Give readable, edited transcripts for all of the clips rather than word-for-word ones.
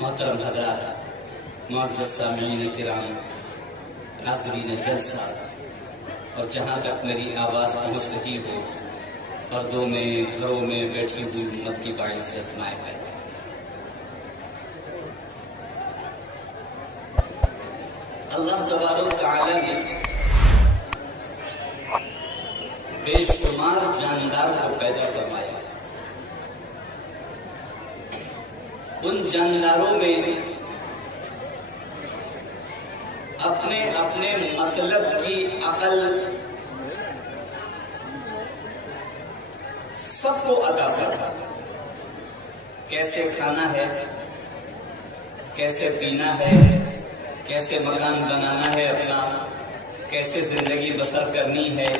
محترم حضرات، معزز سامعین کرام، ناظرین جلسہ، اور جہاں تک میری آواز پہنچ رہی ہو، پردوں میں، گھروں میں بیٹھی ہوئی امت کی باعزت نائب ہے، اللہ تبارک تعالی نے بے شمار جاندار کو پیدا فرمایا۔ ان جانداروں میں اپنے اپنے مطلب کی عقل سب کو عطا فرمایا۔ کیسے کھانا ہے، کیسے پینا ہے، کیسے مکان بنانا ہے اپنا، کیسے زندگی بسر کرنی ہے،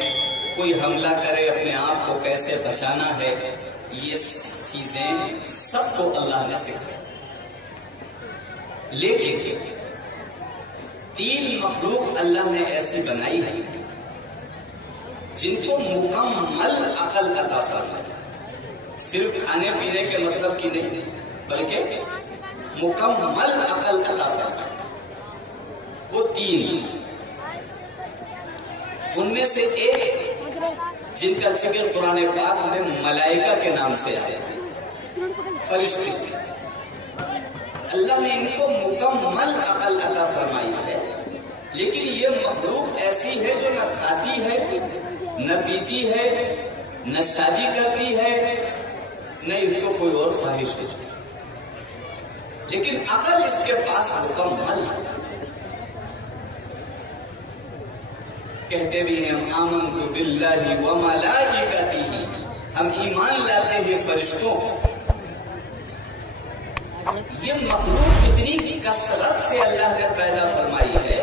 کوئی حملہ کرے اپنے آپ کو کیسے بچانا ہے، یہ چیزیں سب کو اللہ نے سکھائی۔ لیکن تین مخلوق اللہ نے ایسی بنائی ہے جن کو مکمل عقل عطا فرمائی، صرف کھانے پینے کے مطلب کی نہیں بلکہ مکمل عقل عطا فرمائی۔ وہ تین، ان میں سے ایک جن کا ذکر قرآن پاک میں ملائکہ کے نام سے آیا ہے، فرشتے، اللہ نے ان کو مکمل عقل عطا فرمائی ہے، لیکن یہ مخلوق ایسی ہے جو نہ کھاتی ہے، نہ پیتی ہے، نہ شادی کرتی ہے، نہ اس کو کوئی اور خواہش ہے، لیکن عقل اس کے پاس مکمل ہے۔ کہتے بھی ہیں آمنت باللہ وملائکتہ، ہم ایمان لاتے ہیں فرشتوں کو۔ یہ مخلوق اتنی کثرت سے اللہ نے پیدا فرمائی ہے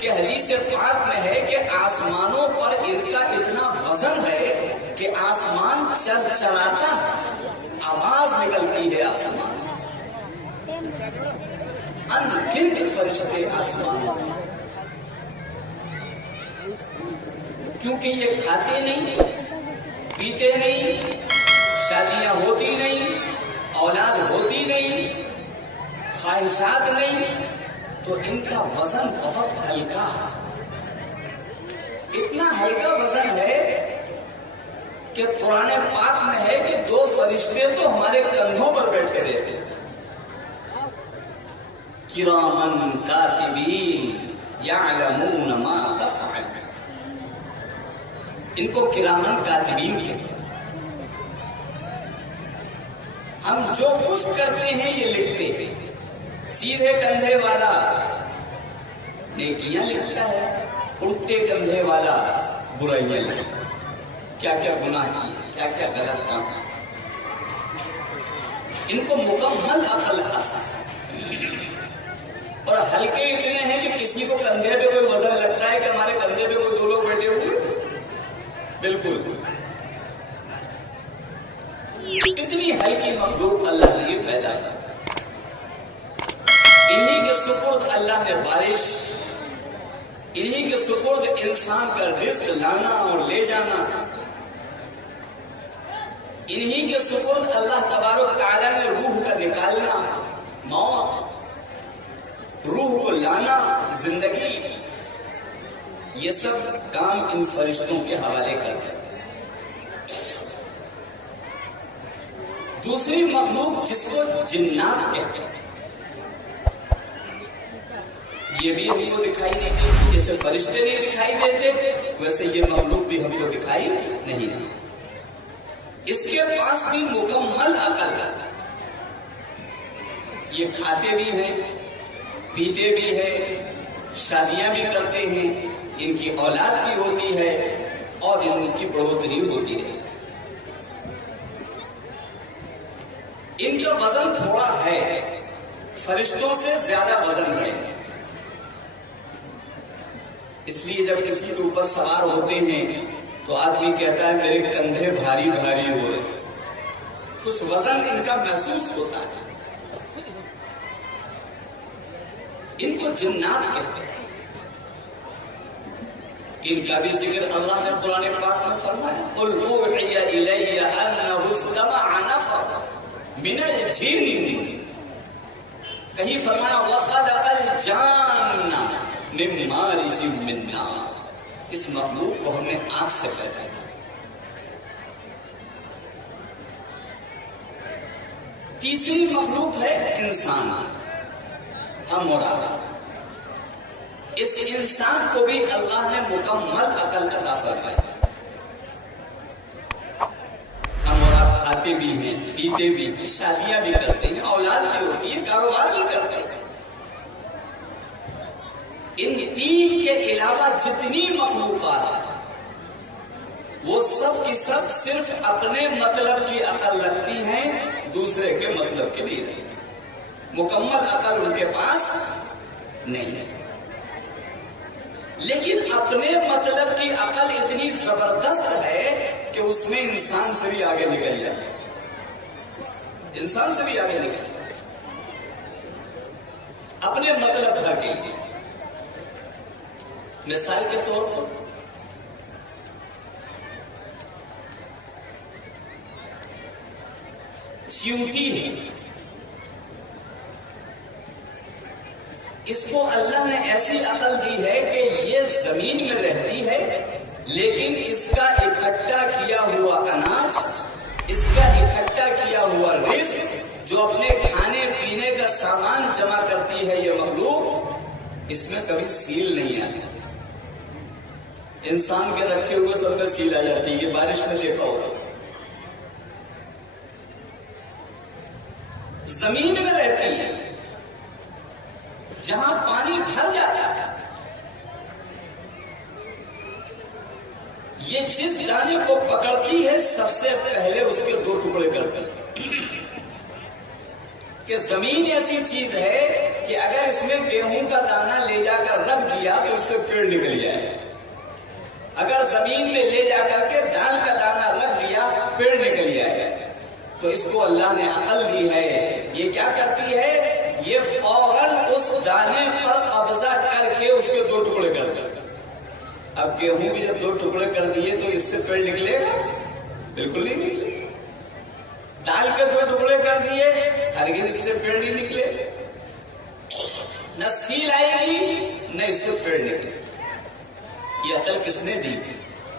کہ حدیث پاک میں ہے کہ آسمانوں پر ان کا اتنا وزن ہے کہ آسمان چرچراتا ہے، آواز نکلتی ہے آسمان سے، انگنت فرشتے آسمانوں میں، کیونکہ یہ کھاتے نہیں، پیتے نہیں، شادیاں ہوتی نہیں، اولاد ہوتی نہیں، خواہشات نہیں، تو ان کا وزن بہت ہلکا ہے۔ اتنا ہلکا وزن ہے کہ قرآن پاک میں ہے کہ دو فرشتے تو ہمارے کندھوں پر بیٹھے رہتے، کرامن کاتبین یعلمون ما تفعلون، ان کو کرامن کاتبین کہتے ہیں۔ ہم جو کچھ کرتے ہیں یہ لکھتے ہیں۔ سیدھے کندھے والا نیکیاں لکھتا ہے، الٹے کندھے والا برائیاں لکھتا ہے، کیا کیا گناہ کیے، کیا کیا غلط کام کیے۔ ان کو مکمل عقل حاصل ہے، اور ہلکے اتنے ہیں کہ کسی کو کندھے پہ کوئی وزن لگتا ہے کہ ہمارے کندھے پہ کوئی دو لوگ بیٹھے ہوئے، بالکل اتنی ہلکی مخلوق اللہ نے پیدا کی۔ انہی کے سپرد اللہ نے بارش، انہی کے سپرد انسان کا رزق لانا اور لے جانا، انہی کے سپرد اللہ تبارک تعالی نے روح کا نکالنا، موت، روح کو لانا، زندگی، یہ سب کام ان فرشتوں کے حوالے کرتے ہیں۔ دوسری مخلوق جس کو جنات کہتے ہیں، یہ بھی ہم کو دکھائی نہیں دیتی، جیسے فرشتے نہیں دکھائی دیتے ویسے یہ مخلوق بھی ہم کو دکھائی نہیں دیتی۔ اس کے پاس بھی مکمل عقل ہے، یہ کھاتے بھی ہیں، پیتے بھی ہیں، شادیاں بھی کرتے ہیں، ان کی اولاد بھی ہوتی ہے اور ان کی بڑھوتری ہوتی رہتی ہے۔ ان کا وزن تھوڑا ہے، فرشتوں سے زیادہ وزن ہے، اس لیے جب کسی کے اوپر سوار ہوتے ہیں تو آدمی کہتا ہے میرے کندھے بھاری بھاری ہو رہے، کچھ وزن ان کا محسوس ہوتا ہے۔ ان کو جنات کہتے ہیں۔ ان کا بھی ذکر اللہ نے قرآن پاک میں فرمایا، قُلْ أُوحِيَ إِلَيَّ أَنَّهُ اسْتَمَعَ نَفَرٌ مِنَ الْجِنِّ، کہیں فرمایا وَخَلَقَ الْجَانَّ مِن مَارِجٍ مِّن نَارٍ، اس مخلوق کو ہم نے آگ سے پیدا کیا۔ تیسری مخلوق ہے انسان، ہم اور آپ۔ اس انسان کو بھی اللہ نے مکمل عقل عطا فرمائی۔ ہم اور آپ کھاتے بھی ہیں، پیتے بھی ہیں، شادیاں بھی کرتے ہیں، اولاد بھی ہوتی ہے، کاروبار بھی کرتے ہیں۔ ان تین کے علاوہ جتنی مخلوقات ہیں وہ سب کی سب صرف اپنے مطلب کی عقل رکھتی ہیں، دوسرے کے مطلب کے لیے نہیں۔ مکمل عقل ان کے پاس نہیں ہے، لیکن اپنے مطلب کی عقل اتنی زبردست ہے کہ اس میں انسان سے بھی آگے نکل جائے، انسان سے بھی آگے نکل جائے اپنے مطلب بھر کے لیے۔ مثال کے طور پر چیونٹی ہے، اس کو اللہ نے ایسی عقل دی ہے کہ یہ زمین میں رہتی ہے، لیکن اس کا اکٹھا کیا ہوا اناج، اس کا اکٹھا کیا ہوا رزق جو اپنے کھانے پینے کا سامان جمع کرتی ہے، یہ مخلوق اس میں کبھی سیل نہیں آتی۔ انسان کے رکھے ہوئے سب میں سیل آ جاتی ہے، یہ بارش میں دیکھا ہوگا۔ زمین میں رہتی ہے، جہاں پانی بھر جاتا ہے، یہ جس دانے کو پکڑتی ہے سب سے پہلے اس کے دو ٹکڑے کرتی ہے۔ کہ زمین ایسی چیز ہے کہ اگر اس میں گیہوں کا دانہ لے جا کر رکھ دیا تو اس سے پیڑ نکل جائے، اگر زمین میں لے جا کر کے دال کا دانہ رکھ دیا پیڑ نکل جائے۔ تو اس کو اللہ نے عقل دی ہے، یہ کیا کرتی ہے، یہ فوراً اس دانے پر قبضہ کر کے اس کے دو ٹکڑے کر دے۔ اب گیہوں کے جب دو ٹکڑے کر دیے تو اس سے پیڑ نکلے گا؟ بالکل نہیں نکلے۔ دال کے دو ٹکڑے کر دیے، ہرگز اس سے پیڑ نہیں نکلے، نہ سیل آئے گی نہ اس سے پیڑ نکلے۔ یہ عقل کس نے دی؟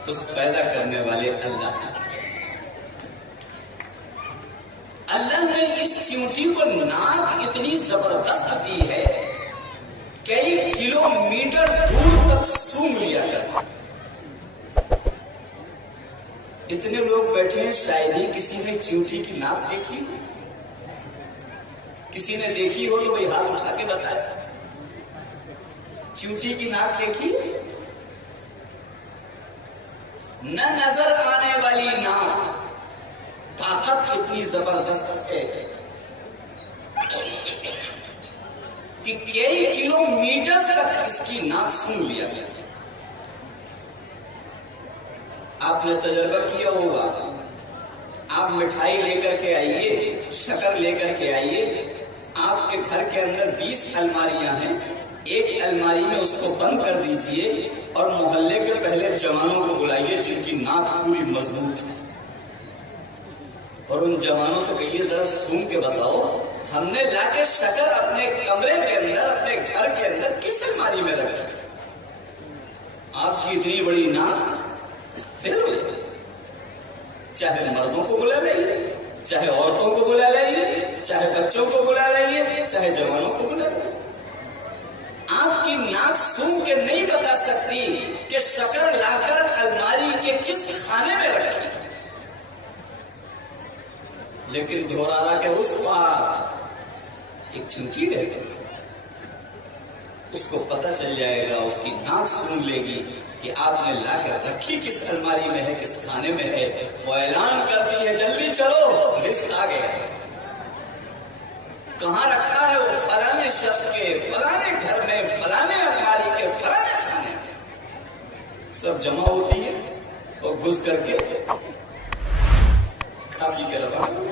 اس پیدا کرنے والے اللہ نے۔ اللہ نے اس چیونٹی کو ناک اتنی زبردست دی ہے، کئی کلومیٹر دور تک سونگھ لیا گیا۔ اتنے لوگ بیٹھے ہیں، شاید ہی کسی نے چیونٹی کی ناک دیکھی، کسی نے دیکھی ہو تو وہی ہاتھ اٹھا کے بتائے۔ چیونٹی کی ناک دیکھی؟ نہ نظر آنے والی ناک، طاقت اتنی زبردست ہے کہ کئی کلومیٹر تک اس کی ناک سونگھ لیا گیا۔ آپ نے تجربہ کیا ہوگا، آپ مٹھائی لے کر کے آئیے، شکر لے کر کے آئیے، آپ کے گھر کے اندر 20 الماریاں ہیں، ایک الماری میں اس کو بند کر دیجئے اور محلے کے پہلے جوانوں کو بلائیے جن کی ناک پوری مضبوط ہے، اور ان جوانوں سے کہیے ذرا سونگھ کے بتاؤ ہم نے لا کے شکر اپنے کمرے کے اندر، اپنے گھر کے اندر کس الماری میں رکھی؟ آپ کی اتنی بڑی ناک فیل ہو جائے۔ چاہے مردوں کو بلا لائیے، چاہے عورتوں کو بلا لائیے، چاہے بچوں کو بلا لائیے، چاہے جوانوں کو بلا لائیے، آپ کی ناک سونگھ کے نہیں بتا سکتی کہ شکر لا کر الماری کے کس خانے میں رکھی۔ لیکن دھورارا کے اس پار ایک چونٹی رہتی ہے، اس کو پتہ چل جائے گا، اس کی ناک سونگھ لے گی کہ آپ نے لا کر رکھی کس الماری میں ہے، کس کھانے میں ہے۔ وہ اعلان کرتی ہے جلدی چلو رزق آ گیا۔ کہاں رکھا ہے؟ وہ فلانے شخص کے فلانے گھر میں، فلانے الماری کے فلانے کھانے میں۔ سب جمع ہوتی ہے اور گھس کر کے کھا پی کے روانہ۔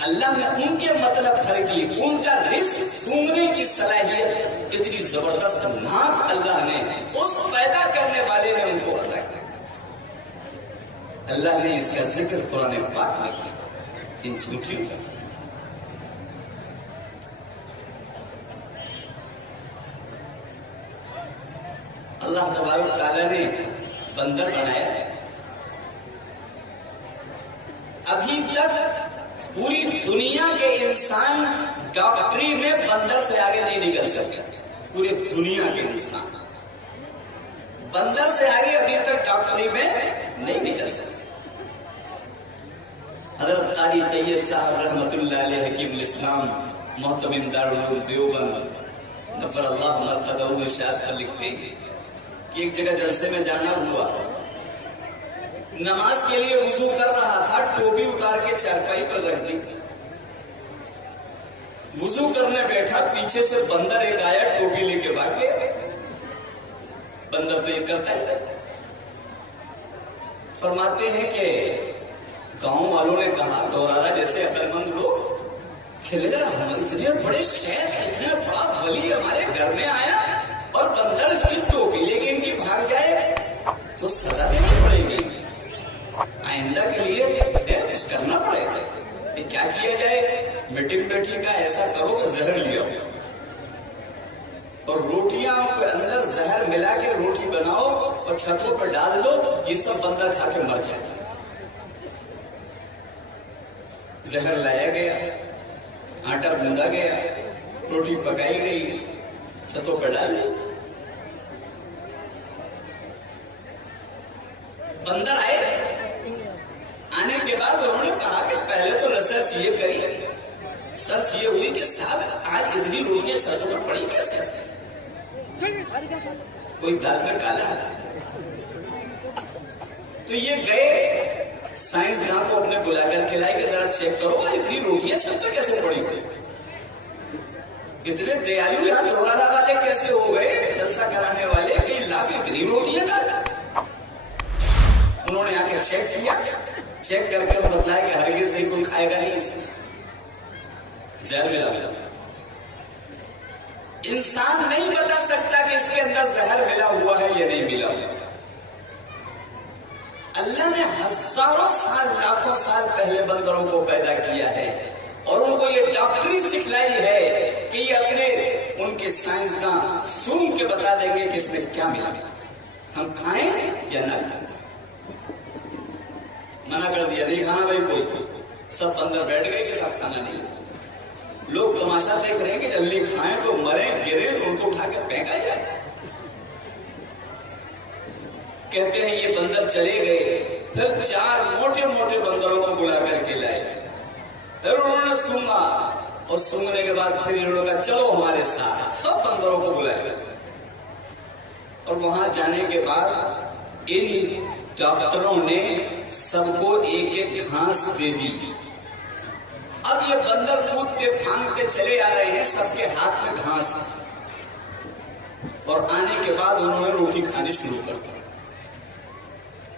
اللہ نے ان کے مطلب بھر کی، ان کا رزق سونگنے کی صلاحیت اتنی زبردست ناک اللہ نے اس پیدا کرنے والے نے ان کو عطا کیا۔ اللہ نے اس کا ذکر قرآن پاک میں کیا، ان چونٹیوں کا ذکر۔ اللہ تبارک تعالیٰ نے بندر بنایا ہے. ابھی تک پوری دنیا کے انسان ڈاکٹری میں بندر سے آگے نہیں نکل سکتے. پوری دنیا کے انسان بندر سے آگے ابھی تک ڈاکٹری میں نہیں نکل سکتے. حضرت قاری طیب صاحب رحمت اللہ علیہ حکیم الاسلام محتمم دارالعلوم دیوبند نفر اللہ مرقدہ ارشاد پر لکھتے ہیں کہ ایک جگہ جلسے میں جانا ہوا. نماز کے لیے وضو کر رہا تھا, ٹوپی اتار کے چارپائی پر رکھ دی. وضو کرنے بیٹھا, پیچھے سے بندر ایک آیا, ٹوپی لے کے بھاگ گیا. بندر تو یہ کرتا ہے. فرماتے ہیں کہ گاؤں والوں نے کہا, دورارا جیسے عقل مند لوگ, کھلے ہم اتنے بڑے شیخ, اتنا بڑا ولی ہمارے گھر میں آیا اور بندر اس کی ٹوپی لے کے ان کی بھاگ جائے تو سزا دینی پڑے گی. آئندہ کے لیے کچھ کرنا پڑے گا. کیا کیا جائے؟ میٹنگ بیٹھی کا ایسا کرو کہ زہر لیا اور روٹیاں کے اندر زہر ملا کے روٹی بناؤ اور چھتوں پر ڈال دو, یہ سب بندر کھا کے مر جائے. زہر لایا گیا, آٹا گوندا گیا, روٹی پکائی گئی, چھتوں پر ڈال دی. بندر آئے, آنے کے بعد انہوں نے کہا کہ پہلے تو ریسرچ یہ کری, سرچ یہ ہوئی کہ صاحب آج اتنی روٹیاں چھتوں میں پڑی کیسے؟ کوئی دال میں کالا ہے. تو یہ گئے سائنسداں کو اپنے بلا کر کے لائے کہ ذرا چیک کرو اتنی روٹیاں چھت سے کیسے پڑی ہوئی. اتنے دیالو یہاں دورارا والے کیسے ہو گئے, جلسہ کرانے والے, کہ لا کے اتنی روٹیاں ڈالا. انہوں نے آ کے چیک کیا, چیک کر کے بتلایا کہ ہرگز نہیں کوئی کھائے گا نہیں, اسے زہر ملا. انسان نہیں بتا سکتا کہ اس کے اندر زہر ملا ہوا ہے یا نہیں ملا ہوا. اللہ نے ہزاروں سال, لاکھوں سال پہلے بندروں کو پیدا کیا ہے اور ان کو یہ ڈاکٹری سکھلائی ہے کہ یہ اپنے ان کے سائنسداں سونگ کے بتا دیں گے کہ اس میں کیا ملا, ہم کھائیں یا نہ کھائیں. منع کر دیا نہیں کھانا بھائی, کوئی سب بندر بیٹھ گئے کہ سب کھانا نہیں. لوگ تماشا دیکھ رہے ہیں کہ جلدی کھائیں تو مریں, گرے تو ان کو اٹھا کے پھینکا جائے. کہتے ہیں یہ بندر چلے گئے, پھر 4 موٹے موٹے بندروں کو بلا کر کے لائے. پھر انہوں نے سونگا اور سونگنے کے بعد پھر انہوں نے کہا چلو ہمارے ساتھ. سب بندروں کو بلائے اور وہاں جانے کے بعد ان ڈاکٹروں نے سب کو ایک ایک گھاس دے دی. اب یہ بندر کودتے پھاندتے چلے آ رہے ہیں, سب کے ہاتھ میں گھاس, اور آنے کے بعد انہوں نے روٹی کھانی شروع کر دی.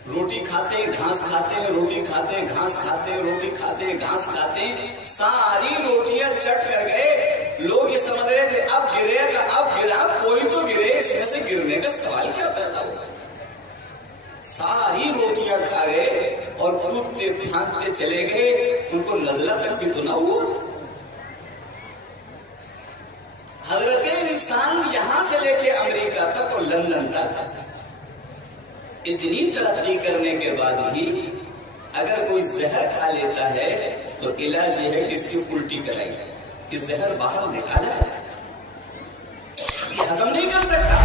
روٹی کھاتے گھاس کھاتے, روٹی کھاتے گھاس کھاتے, روٹی کھاتے گھاس کھاتے, ساری روٹیاں چٹ کر گئے. لوگ یہ سمجھ رہے تھے اب گرے گا, اب گرا, کوئی تو گرے, اس میں سے گرنے کا سوال کیا پیدا ہوا. ساری روٹیاں کھا گئے اور کودتے پھاندتے چلے گئے, ان کو نزلہ تک بھی تو نہ ہوا. حضرت انسان یہاں سے لے کے امریکہ تک اور لندن تک اتنی ترقی کرنے کے بعد بھی اگر کوئی زہر کھا لیتا ہے تو علاج یہ ہے کہ اس کی الٹی کرائی جائے, یہ زہر باہر نکالا جائے. یہ ہضم نہیں کر سکتا.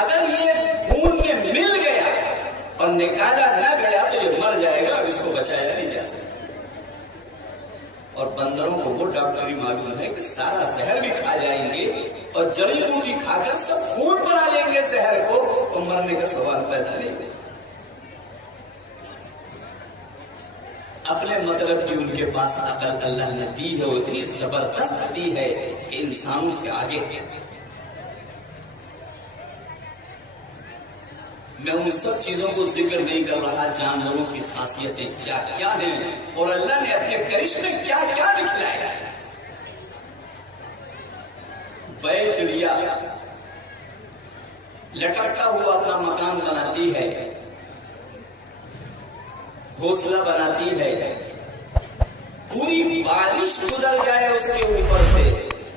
اگر یہ خون میں مل گیا اور نکالا نہ گیا تو یہ مر جائے گا, اب اس کو بچایا نہیں جا سکتا. اور بندروں کو وہ ڈاکٹری معلوم ہے کہ سارا زہر بھی کھا جائیں گے اور جڑی بوٹی کھا کر سب خون بنا لیں گے زہر کو, اور مرنے کا سوال پیدا نہیں ہوتا. اپنے مطلب کی ان کے پاس عقل اللہ نے دی ہے, اتنی زبردست دی ہے کہ انسانوں سے آگے ہے. میں ان سب چیزوں کو ذکر نہیں کر رہا, جانوروں کی خاصیتیں کیا کیا ہیں اور اللہ نے اپنے کرشمے کیا کیا دکھلایا ہے. بے چڑیا لٹکتا ہوا اپنا مکان بناتی ہے, گھونسلہ بناتی ہے, پوری بارش گزر جائے اس کے اوپر سے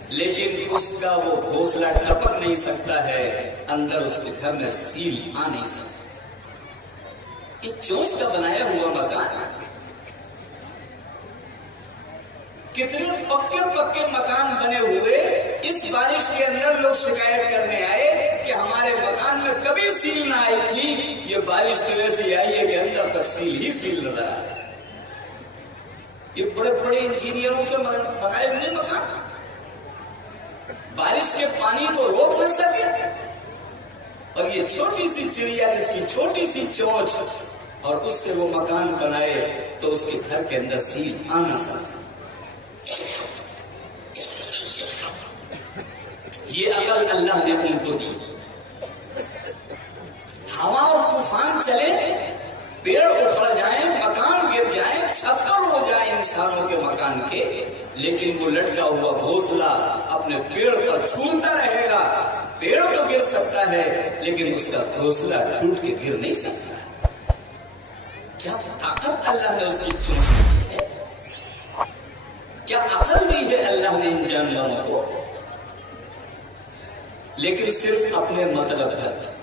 لیکن اس کا وہ گھونسلہ ٹپک نہیں سکتا ہے، اندر اس کے گھر میں سیل آ نہیں سکتا۔ یہ چونچ کا بنایا ہوا مکان، کتنے پکے پکے مکان بنے ہوئے، اس بارش کے اندر لوگ شکایت کرنے آئے کہ ہمارے مکان میں کبھی سیل نہ آئی تھی، یہ بارش کی وجہ سے آئی ہے کہ اندر تک سیل ہی سیل نظر آ رہا ہے۔ یہ بڑے بڑے انجینئروں کے بنائے ہوئے مکان بارش کے پانی کو روک نہ سکے، اور یہ چھوٹی سی چڑیا جس کی چھوٹی سی چونچ، اور اس سے وہ مکان بنائے تو اس کے گھر کے اندر سیل آ نہ سکے۔ یہ عقل اللہ نے ان کو دی۔ ہوا اور طوفان چلے، پیڑ اکھڑ جائیں، مکان گر جائیں، چھپر ہو جائیں انسانوں کے مکان کے، لیکن وہ لٹکا ہوا گھونسلہ اپنے پیڑ پر جھولتا رہے گا۔ پیڑ تو گر سکتا ہے لیکن اس کا گھونسلہ ٹوٹ کے گر نہیں سکتا۔ کیا طاقت اللہ نے اس کی چونچ دی ہے، کیا عقل دی ہے اللہ نے ان جانوروں کو، لیکن صرف اپنے مطلب بھر۔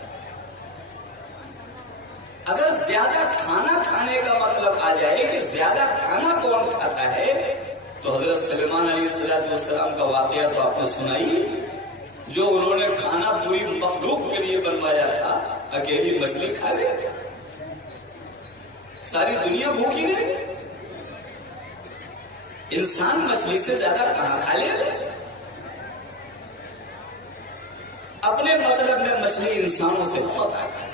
اگر زیادہ کھانا کھانے کا مطلب آ جائے کہ زیادہ کھانا کون کھاتا ہے، تو حضرت سلیمان علیہ السلام کا واقعہ تو آپ نے سنائی، جو انہوں نے کھانا پوری مخلوق کے لیے بنوایا تھا، اکیلی مچھلی کھا گئے، ساری دنیا بھوکی رہی۔ انسان مچھلی سے زیادہ کہاں کھا لے گا؟ اپنے مطلب میں مچھلی انسانوں سے بہت آتا ہے۔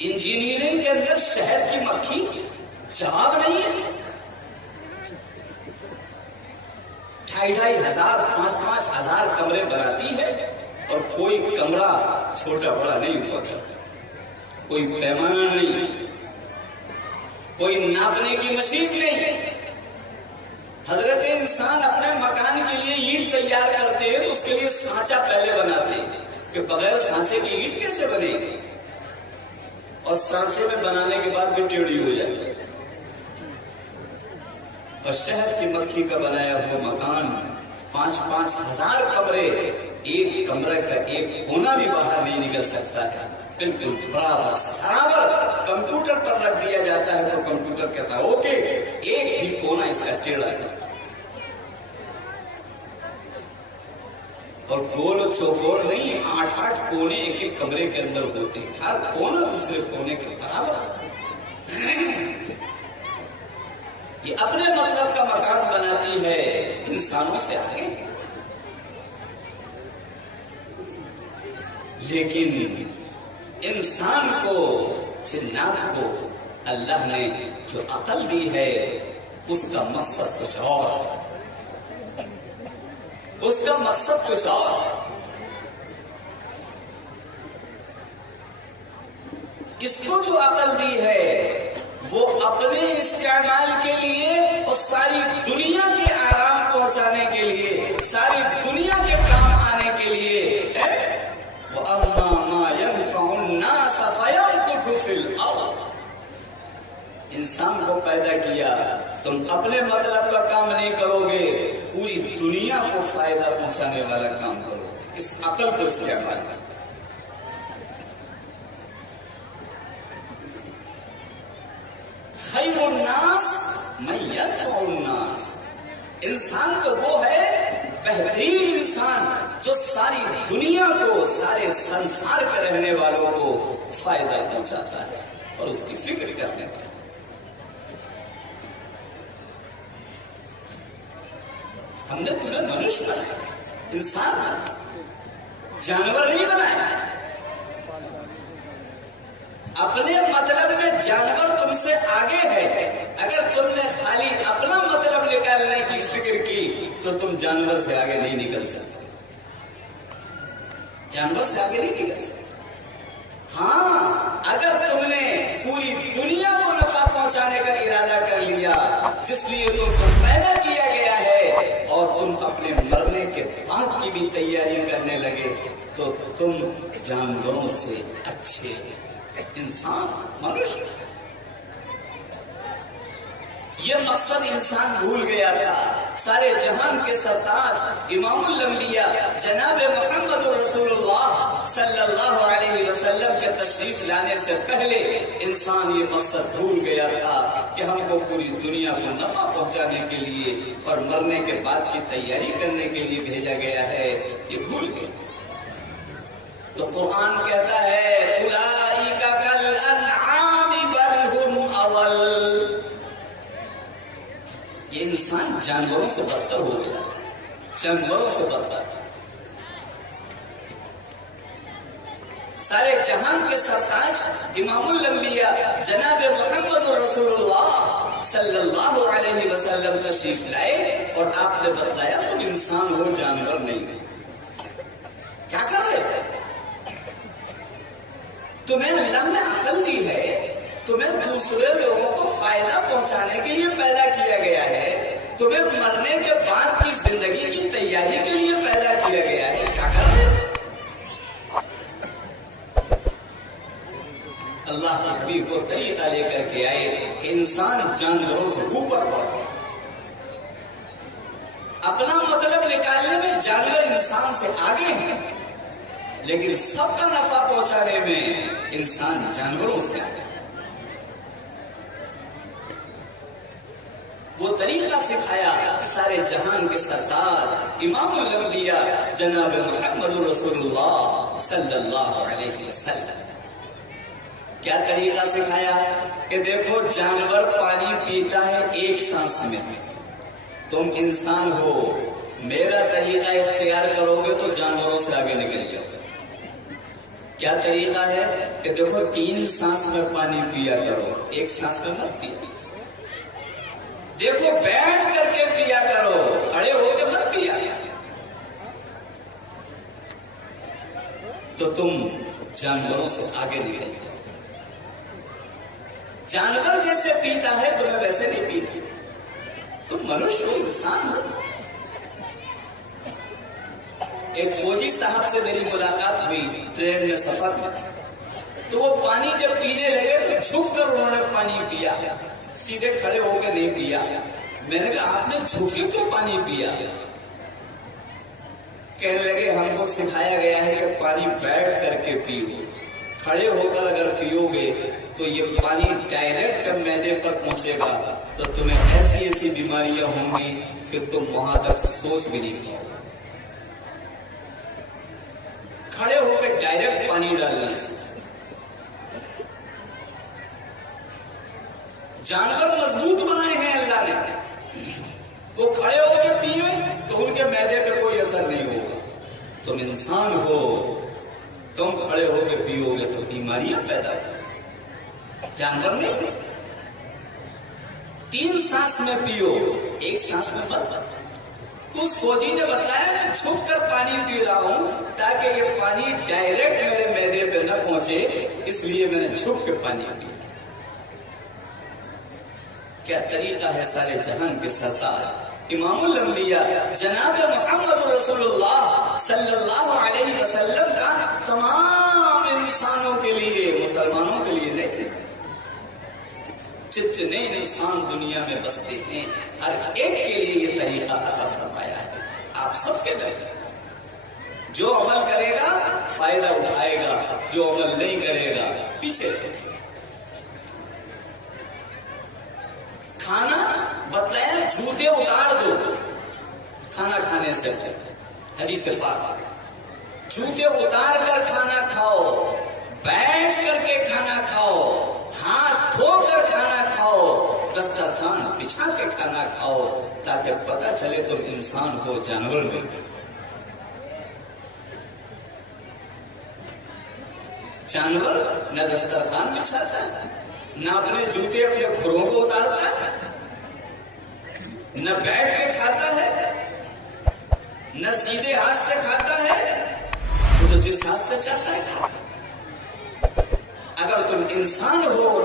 انجینئرنگ کے اندر شہد کی مکھی جواب نہیں ہے، 2500 5000 کمرے بناتی ہے، اور کوئی کمرہ چھوٹا بڑا نہیں ہوتا، کوئی پیمانہ نہیں، کوئی ناپنے کی مشین نہیں۔ حضرت انسان اپنے مکان کے لیے اینٹ تیار کرتے ہیں تو اس کے لیے سانچہ پہلے بناتے ہیں کہ بغیر سانچے کی اینٹ کیسے بنے گی، اور سانچے میں بنانے کے بعد بھی ٹیڑھی ہو جاتی ہے۔ اور شہد کی مکھی کا بنایا ہوا مکان 5000 کمرے، ایک کمرے کا ایک کونا بھی باہر نہیں نکل سکتا ہے، بالکل برابر سرابر کمپیوٹر پر رکھ دیا جاتا ہے تو کمپیوٹر کہتا ہے اوکے، ایک بھی کونا اس کا ٹیڑھا نہیں۔ اور گول و چوکور نہیں، 8 کونے ایک ایک کمرے کے اندر ہوتے ہیں، ہر کونا دوسرے کونے کے برابر۔ یہ اپنے مطلب کا مکان بناتی ہے، انسانوں سے آگے۔ لیکن انسان کو، جنات کو اللہ نے جو عقل دی ہے، اس کا مقصد کچھ اور، اس کا مقصد کچھ اور۔ اس کو جو عقل دی ہے وہ اپنے استعمال کے لیے اور ساری دنیا کے آرام پہنچانے کے لیے، ساری دنیا کے کام آنے کے لیے ہے۔ وَأَمَّا مَا يَنْفَعُ النَّاسَ فَيَمْكُثُ فِي الْأَرْضِ۔ انسان کو پیدا کیا، تم اپنے مطلب کا کام نہیں کرو گے، پوری دنیا کو فائدہ پہنچانے والا کام کرو گے، اس عقل کو استعمال کرو۔ خیر الناس من ينفع الناس۔ انسان تو وہ ہے بہترین انسان جو ساری دنیا کو، سارے سنسار کے رہنے والوں کو فائدہ پہنچاتا ہے اور اس کی فکر کرنے والا۔ ہم نے تمہیں منشیہ بنایا، انسان بنایا، جانور نہیں بنایا۔ اپنے مطلب میں جانور تم سے آگے ہے۔ اگر تم نے خالی اپنا مطلب نکالنے کی فکر کی تو تم جانور سے آگے نہیں نکل سکتے، جانور سے آگے نہیں نکل سکتے۔ ہاں، اگر تم نے پوری دنیا کو نفع پہنچانے کا ارادہ کر لیا جس لیے تم کو پیدا کیا گیا ہے، اور تم اپنے مرنے کے بعد کی بھی تیاری کرنے لگے، تو تم جانوروں سے اچھے انسان، منشیہ۔ یہ مقصد انسان بھول گیا تھا۔ سارے جہان کے سرتاج امام الانبیاء جناب محمد رسول اللہ صلی اللہ علیہ وسلم کے تشریف لانے سے پہلے انسان یہ مقصد بھول گیا تھا کہ ہم کو پوری دنیا کو نفع پہنچانے کے لیے اور مرنے کے بعد کی تیاری کرنے کے لیے بھیجا گیا ہے، یہ بھول گیا۔ تو قرآن کہتا ہے اولئک کالانعام بل هم اضل، یہ انسان جانوروں سے بدتر ہو گیا، جانوروں سے بدتر۔ سارے جہان کے سرتاج امام الانبیاء جناب محمد رسول اللہ صلی اللہ علیہ وسلم تشریف لائے اور آپ نے بتلایا تم انسان ہو، جانور نہیں۔ کیا کر رہے تھے؟ تمہیں اللہ نے عقل دی ہے، تمہیں دوسرے لوگوں کو فائدہ پہنچانے کے لیے پیدا کیا گیا ہے، تمہیں مرنے کے بعد کی زندگی کی تیاری کے لیے پیدا کیا گیا ہے، کیا کر رہے ہو؟ اللہ کے حبیب کو طریقہ لے کر کے آئے کہ انسان جانوروں سے اوپر بڑھو۔ اپنا مطلب نکالنے میں جانور انسان سے آگے ہیں، لیکن سب کا نفع پہنچانے میں انسان جانوروں سے آگے۔ وہ طریقہ سکھایا سارے جہان کے سردار امام الانبیاء جناب محمد رسول اللہ صلی اللہ علیہ وسلم۔ کیا طریقہ سکھایا کہ دیکھو جانور پانی پیتا ہے ایک سانس میں، تم انسان ہو، میرا طریقہ اختیار کرو گے تو جانوروں سے آگے نکل جاؤ گے۔ کیا طریقہ ہے کہ دیکھو 3 سانس میں پانی پیا کرو، ایک سانس میں مت پیا۔ دیکھو بیٹھ کر کے پیا کرو، کھڑے ہو کے مت پیا۔ تو تم جانوروں سے آگے نکل جاؤ۔ جانور جیسے پیتا ہے تمہیں ویسے نہیں پینا، تم منشیہ ہو، انسان ہو۔ ایک فوجی صاحب سے میری ملاقات ہوئی ٹرین میں سفر میں، تو وہ پانی جب پینے لگے تو جھک کر انہوں نے پانی پیا، سیدھے کھڑے ہو کے نہیں پیا۔ میں نے کہا آپ نے جھک کے کیوں پانی پیا؟ کہنے لگے ہم کو سکھایا گیا ہے کہ پانی بیٹھ کر کے پیو، کھڑے ہو کر اگر پیو گے تو یہ پانی ڈائریکٹ جب معدے پر پہنچے گا تو تمہیں ایسی ایسی بیماریاں ہوں گی کہ تم وہاں تک سوچ بھی نہیں پاؤ۔ کھڑے ہو کے ڈائریکٹ پانی ڈالنا سے جانور مضبوط بنائے ہیں اللہ نے، وہ کھڑے ہو کے پیے تو ان کے معدے پہ کوئی اثر نہیں ہوگا۔ تم انسان ہو، تم کھڑے ہو کے پیو گے تو بیماریاں پیدا ہوگی، جانور نہیں۔ 3 سانس میں پیو، ایک سانس میں مت۔ اس فوجی نے بتایا میں جھک کر پانی پی رہا ہوں تاکہ یہ پانی ڈائریکٹ میرے معدے پہ نہ پہنچے، اس لیے میں نے جھک کے پانی پیا۔ کیا طریقہ ہے سارے جہان کے سردار امام الانبیاء جناب محمد رسول اللہ صلی اللہ علیہ وسلم کا تمام انسانوں کے لیے، مسلمانوں کے لیے نہیں، جتنے انسان دنیا میں بستے ہیں ہر ایک کے لیے یہ طریقہ عطا فرمایا ہے۔ آپ سب کے لیے جو عمل کرے گا فائدہ اٹھائے گا، جو عمل نہیں کرے گا پیچھے سے۔ کھانا بتلایا جوتے اتار دو کھانا کھانے سے، حدیث پاک، جوتے اتار کر کھانا کھاؤ، بیٹھ کر کے کھانا کھاؤ، ہاتھ دھو کر کھانا کھاؤ، دسترخوان بچھا کے کھانا کھاؤ، تاکہ پتہ چلے تم انسان ہو، جانور نہیں۔ جانور نہ دسترخوان بچھاتا ہے، نہ اپنے جوتے اپنے کھروں کو اتارتا ہے، نہ بیٹھ کے کھاتا ہے، نہ سیدھے ہاتھ سے کھاتا ہے، وہ تو جس ہاتھ سے چاہتا ہے کھاتا ہے۔ اگر تم انسان ہو اور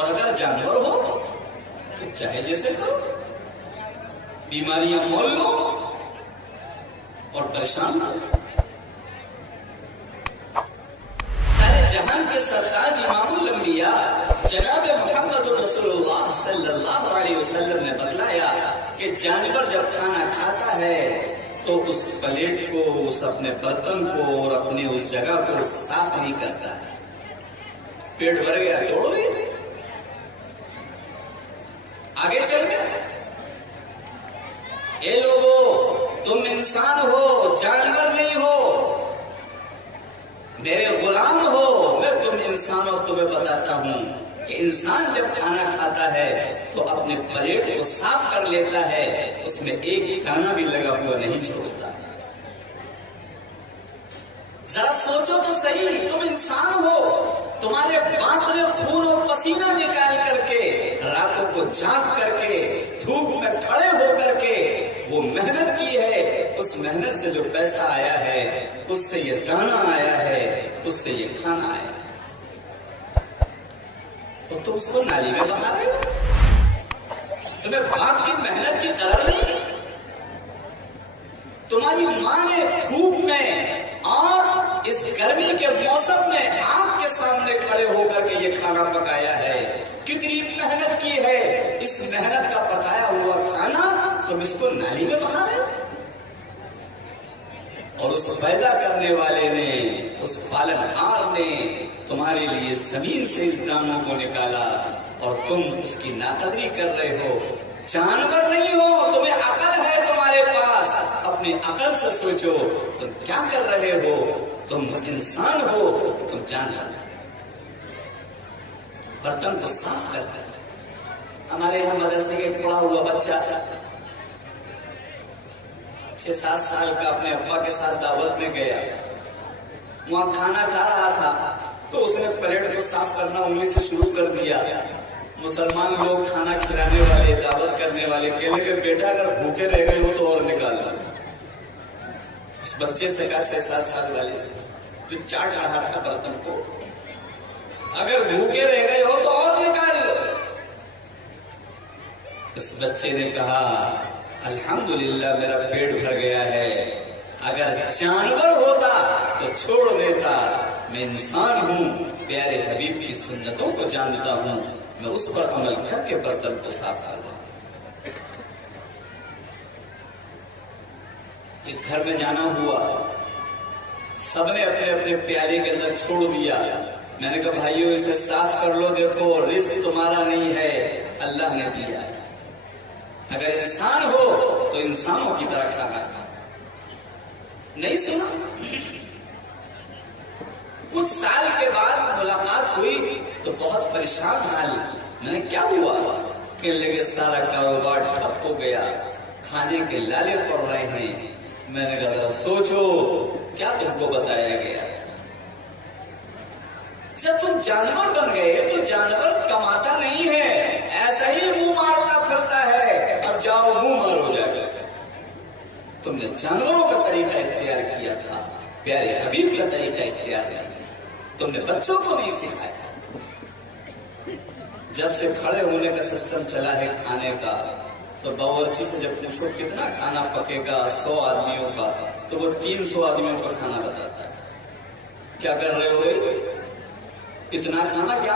اور اگر جانور ہو تو چاہے جیسے کرو، بیماریاں مول لو اور پریشان ہو۔ سارے جہان کے سرتاج امام الانبیاء جناب محمد رسول اللہ صلی اللہ علیہ وسلم نے بتلایا کہ جانور جب کھانا کھاتا ہے تو اس پلیٹ کو، اس اپنے برتن کو اور اپنے اس جگہ کو صاف نہیں کرتا ہے۔ پیٹ بھر گیا چھوڑ دیا، آگے چل گیا۔ اے لوگو، تم انسان ہو، جانور نہیں ہو، میرے غلام ہو، میں تم انسان اور تمہیں بتاتا ہوں کہ انسان جب کھانا کھاتا ہے تو اپنے پلیٹ کو صاف کر لیتا ہے، اس میں ایک دانہ بھی لگا ہوا نہیں چھوڑتا۔ ذرا سوچو تو صحیح، تم انسان ہو، تمہارے باپ نے خون اور پسینہ نکال کر کے، راتوں کو جاگ کر کے، دھوپ میں کھڑے ہو کر کے وہ محنت کی ہے، اس محنت سے جو پیسہ آیا ہے، اس سے یہ دانہ آیا ہے، اس سے یہ کھانا آیا ہے، اور تم اس کو نالی میں بہا رہے ہو۔ تمہیں باپ کی محنت کی قدر نہیں؟ تمہاری ماں نے دھوپ میں اور اس گرمی کے موسم میں آگ کے سامنے کھڑے ہو کر کے یہ کھانا پکایا ہے، کتنی محنت کی ہے، اس محنت کا پکایا ہوا کھانا تم اس کو نالی میں بہا رہے ہو۔ اور اس پیدا کرنے والے نے، اس پالنہار نے تمہارے لیے زمین سے اس دانوں کو نکالا اور تم اس کی ناقدری کر رہے ہو۔ جانور نہیں ہو، تمہیں عقل ہے تمہارے پاس، اپنی عقل سے سوچو تم کیا کر رہے ہو۔ تم انسان ہو، تم جانور۔ برتن کو صاف کرتا ہے۔ ہمارے یہاں مدرسے کے پڑا ہوا بچہ 6-7 سال کا اپنے ابا کے ساتھ دعوت میں گیا، وہاں کھانا کھا رہا تھا تو اس نے پلیٹ کو صاف کرنا انگلی سے شروع کر دیا۔ مسلمان لوگ کھانا کھلانے والے، دعوت کرنے والے کہنے کہ بیٹا اگر بھوکے رہ گئے ہو تو اور نکال لو۔ اس بچے سے کہا 6-7 سال والے سے جو چاٹ رہا تھا برتن کو، اگر بھوکے رہ گئے ہو تو اور نکال لو۔ اس بچے نے کہا الحمدللہ میرا پیٹ بھر گیا ہے، اگر جانور ہوتا تو چھوڑ دیتا، میں انسان ہوں، پیارے حبیب کی سنتوں کو جانتا ہوں، میں اس پر عمل کر کے برتن کو صاف کر دوں۔ ایک گھر میں جانا ہوا، سب نے اپنے اپنے پیالے کے اندر چھوڑ دیا۔ میں نے کہا بھائیو اسے صاف کر لو، دیکھو رزق تمہارا نہیں ہے، اللہ نے دیا ہے۔ اگر انسان ہو تو انسانوں کی طرح کھانا کھا۔ نہیں سنا؟ کچھ سال کے بعد ملاقات ہوئی تو بہت پریشان حال۔ میں نے کیا ہوا؟ کہنے لگے سارا کاروبار ٹھپ ہو گیا، کھانے کے لالے پڑ رہے ہیں۔ میں نے کہا ذرا سوچو کیا تم کو بتایا گیا؟ جب تم جانور بن گئے تو جانور کماتا نہیں ہے، ایسا ہی منہ مارتا پھرتا ہے، اب جاؤ منہ مارو جا کے۔ تم نے جانوروں کا طریقہ اختیار کیا تھا، پیارے حبیب کا طریقہ اختیار کیا، تم نے بچوں کو نہیں سکھایا۔ جب سے کھڑے ہونے کا سسٹم چلا ہے کھانے کا، تو باورچی سے جب پوچھو کتنا کھانا پکے گا 100 آدمیوں کا، تو وہ 300 آدمیوں کا کھانا بتاتا ہے۔ کیا کر رہے ہو بھائی؟ اتنا کھانا کیا؟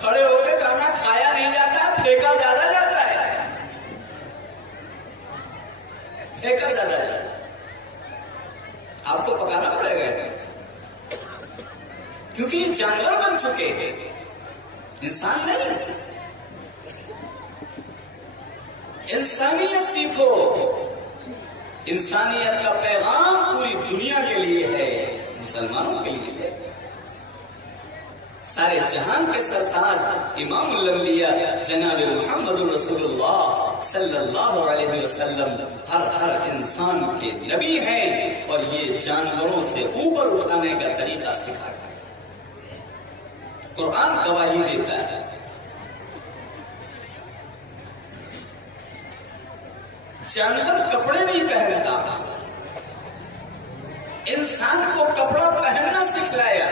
کھڑے ہو کے کھانا کھایا نہیں جاتا، پھینکا زیادہ جاتا ہے، پھینکا زیادہ جاتا ہے۔ آپ کو پکانا پڑے گا کیونکہ یہ جانور بن چکے ہیں، انسان نہیں۔ انسانیت سیکھو، انسانیت کا پیغام پوری دنیا کے لیے ہے، مسلمانوں کے لیے ہے۔ سارے جہان کے سرتاج امام الانبیاء جناب محمد رسول اللہ صلی اللہ علیہ وسلم ہر انسان کے نبی ہیں، اور یہ جانوروں سے اوپر اٹھانے کا طریقہ سکھا کر قرآن گواہی دیتا ہے۔ جانور کپڑے نہیں پہنتا، انسان کو کپڑا پہننا سکھلایا۔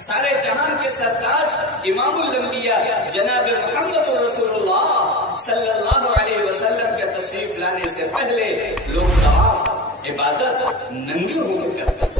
سارے جہان کے سرتاج امام الانبیاء جناب محمد رسول اللہ صلی اللہ علیہ وسلم کے تشریف لانے سے پہلے لوگ طواف عبادت ننگے ہو کے کرتے ہیں.